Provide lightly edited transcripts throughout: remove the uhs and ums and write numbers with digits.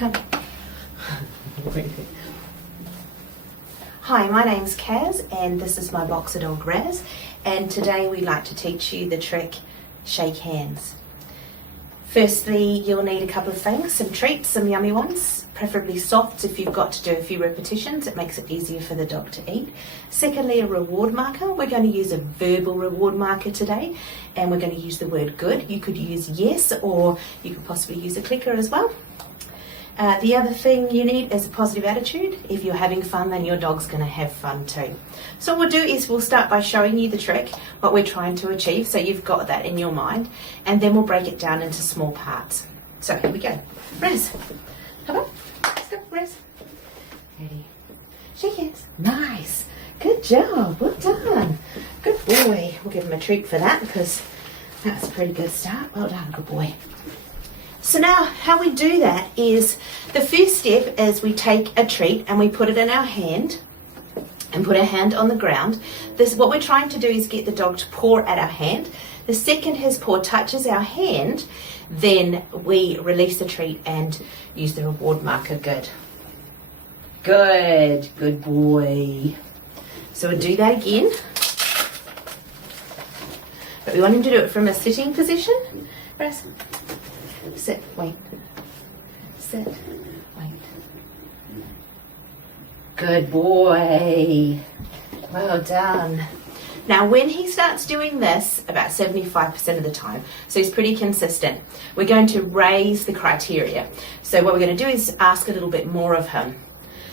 Come. Hi, my name's Kaz and this is my boxer dog Raz, and today we'd like to teach you the trick shake hands. Firstly, you'll need a couple of things, some treats, some yummy ones, preferably softs if you've got to do a few repetitions. It makes it easier for the dog to eat. Secondly, a reward marker. We're going to use a verbal reward marker today, and we're going to use the word good. You could use yes, or you could possibly use a clicker as well. The other thing you need is a positive attitude. If you're having fun, then your dog's going to have fun too. So what we'll do is we'll start by showing you the trick, what we're trying to achieve, so you've got that in your mind, and then we'll break it down into small parts. So here we go. Raz, come on. Let's go, Raz. Ready. Shake hands. Nice. Good job. Well done. Good boy. We'll give him a treat for that because that's a pretty good start. Well done, good boy. So now how we do that is the first step is we take a treat and we put it in our hand and put our hand on the ground. What we're trying to do is get the dog to paw at our hand. The second his paw touches our hand, then we release the treat and use the reward marker. Good. Good. Good boy. So we'll do that again. But we want him to do it from a sitting position. Raz. Sit, wait. Sit, wait. Good boy. Well done. Now when he starts doing this, about 75% of the time, so he's pretty consistent, we're going to raise the criteria. So what we're going to do is ask a little bit more of him.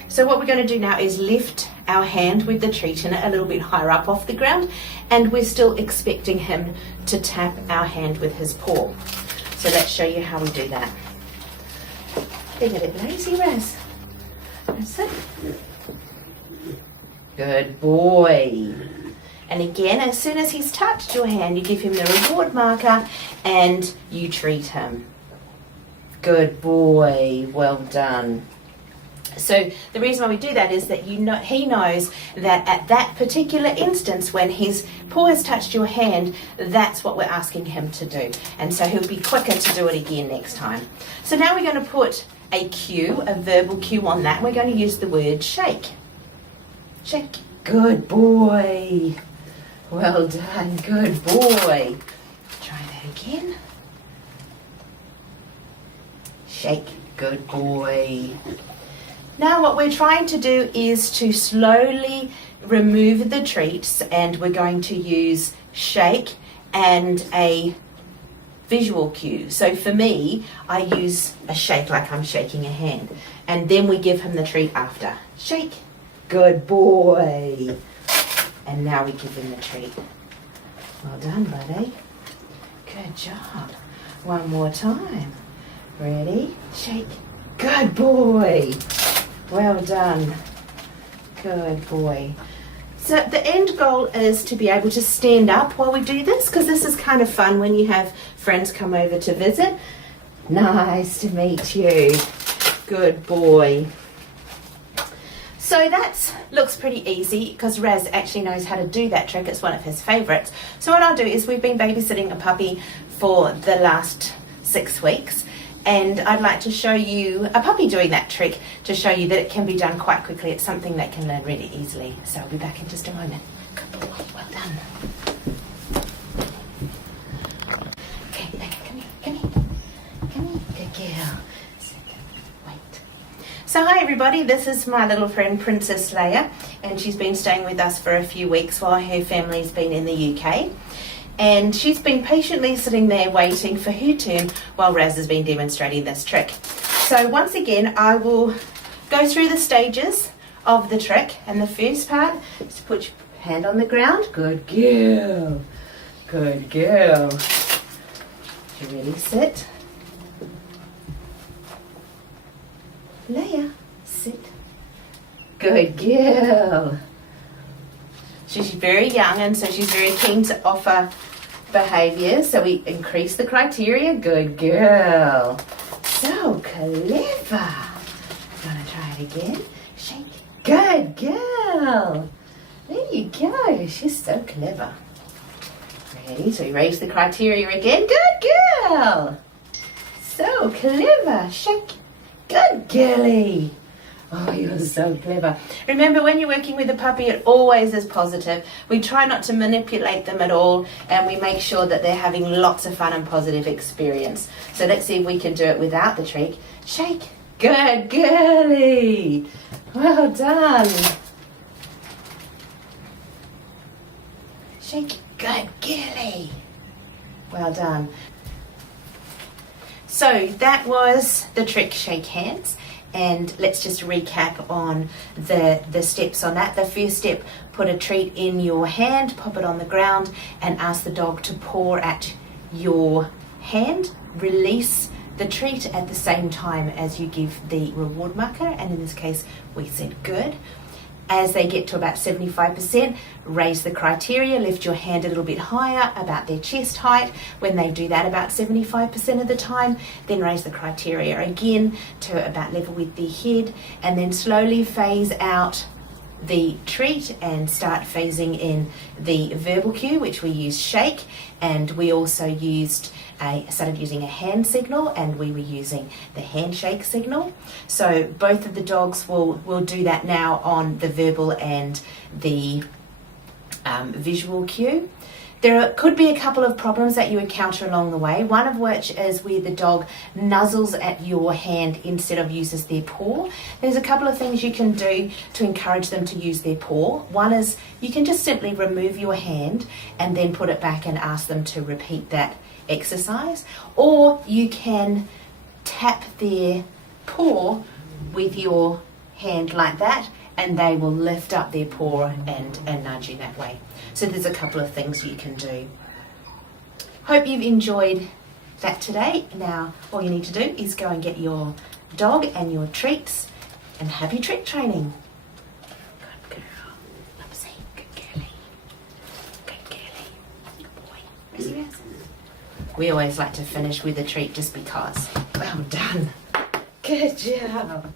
So what we're going to do now is lift our hand with the treat in it a little bit higher up off the ground, and we're still expecting him to tap our hand with his paw. So let's show you how we do that. Being a bit lazy, Raz. That's it. Good boy. And again, as soon as he's touched your hand, you give him the reward marker and you treat him. Good boy. Well done. So the reason why we do that is that he knows that at that particular instance when his paw has touched your hand, that's what we're asking him to do. And so he'll be quicker to do it again next time. So now we're going to put a cue, a verbal cue on that. We're going to use the word shake. Shake. Good boy. Well done. Good boy. Try that again. Shake. Good boy. Now what we're trying to do is to slowly remove the treats, and we're going to use shake and a visual cue. So for me, I use a shake like I'm shaking a hand, and then we give him the treat after. Shake. Good boy. And now we give him the treat. Well done, buddy. Good job. One more time. Ready? Shake. Good boy. Well done. Good boy. So the end goal is to be able to stand up while we do this, because this is kind of fun when you have friends come over to visit. Nice to meet you. Good boy. So that looks pretty easy because Raz actually knows how to do that trick. It's one of his favourites. So what I'll do is we've been babysitting a puppy for the last 6 weeks. And I'd like to show you a puppy doing that trick to show you that it can be done quite quickly. It's something that can learn really easily. So I'll be back in just a moment. Good boy, well done. Okay, come here. Good girl. Wait. So hi everybody, this is my little friend Princess Leia, and she's been staying with us for a few weeks while her family's been in the UK. And she's been patiently sitting there waiting for her turn while Raz has been demonstrating this trick. So once again, I will go through the stages of the trick, and the first part is to put your hand on the ground. Good girl. Good girl. You ready? Sit. Leia, sit. Good girl. She's very young, and so she's very keen to offer behaviour, so we increase the criteria. Good girl. So clever. Gonna try it again. Shake. Good girl. There you go. She's so clever. Ready? So we raise the criteria again. Good girl. So clever. Shake. Good girly. Oh, you're so clever. Remember, when you're working with a puppy, it always is positive. We try not to manipulate them at all, and we make sure that they're having lots of fun and positive experience. So let's see if we can do it without the trick. Shake. Good girly. Well done. Shake. Good girly. Well done. So that was the trick, shake hands. And let's just recap on the steps on that. The first step, put a treat in your hand, pop it on the ground, and ask the dog to paw at your hand. Release the treat at the same time as you give the reward marker, and in this case we said good. As they get to about 75%, raise the criteria, lift your hand a little bit higher, about their chest height. When they do that about 75% of the time, then raise the criteria again to about level with their head, and then slowly phase out the treat and start phasing in the verbal cue, which we use shake, and we also started using a hand signal, and we were using the handshake signal. So both of the dogs will do that now on the verbal and the visual cue. There could be a couple of problems that you encounter along the way, one of which is where the dog nuzzles at your hand instead of uses their paw. There's a couple of things you can do to encourage them to use their paw. One is you can just simply remove your hand and then put it back and ask them to repeat that exercise, or you can tap their paw with your hand like that, and they will lift up their paw and nudge you that way. So there's a couple of things you can do. Hope you've enjoyed that today. Now all you need to do is go and get your dog and your treats and have your trick training. Good girl. Upsy. Good girly. Good girly. Good boy. Where's yours? We always like to finish with a treat just because. Well done. Good job.